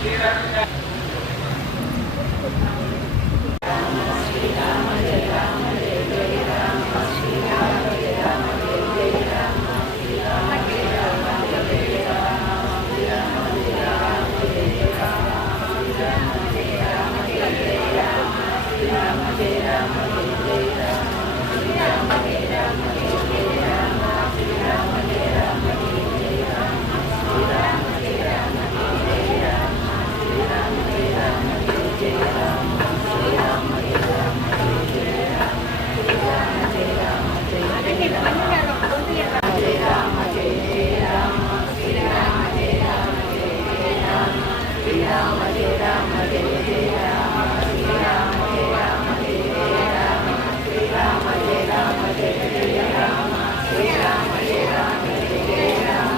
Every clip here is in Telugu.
శ్రీరామ జయ రామ జయ జయ రామ శ్రీరామ జయ రామ జయ జయ రామ శ్రీరామ జయ రామ జయ జయ రామ శ్రీరామ జయ రామ జయ జయ రామ శ్రీరామ జయ రామ జయ జయ రామ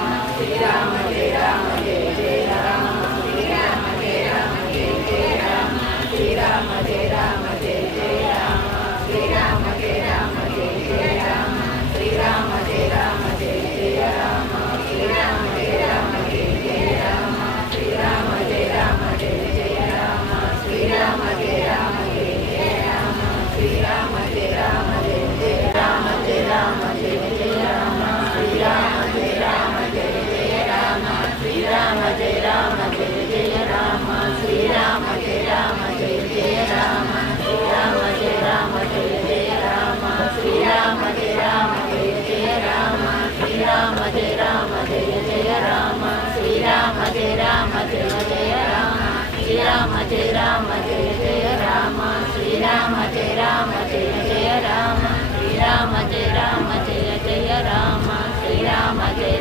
శ్రీరామ జయ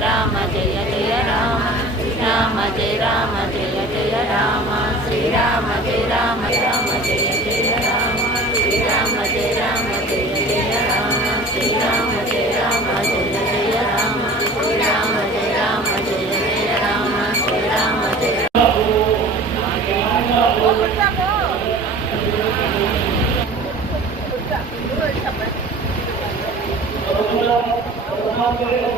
రామ రామ జయ జయ రామ శ్రీరామ జయ రామ జయ జయ రామ శ్రీరామ జయ రామ జయ జయ రామ శ్రీరామ జయ రామ జయ జయ రామ శ్రీరామ జయ Gracias.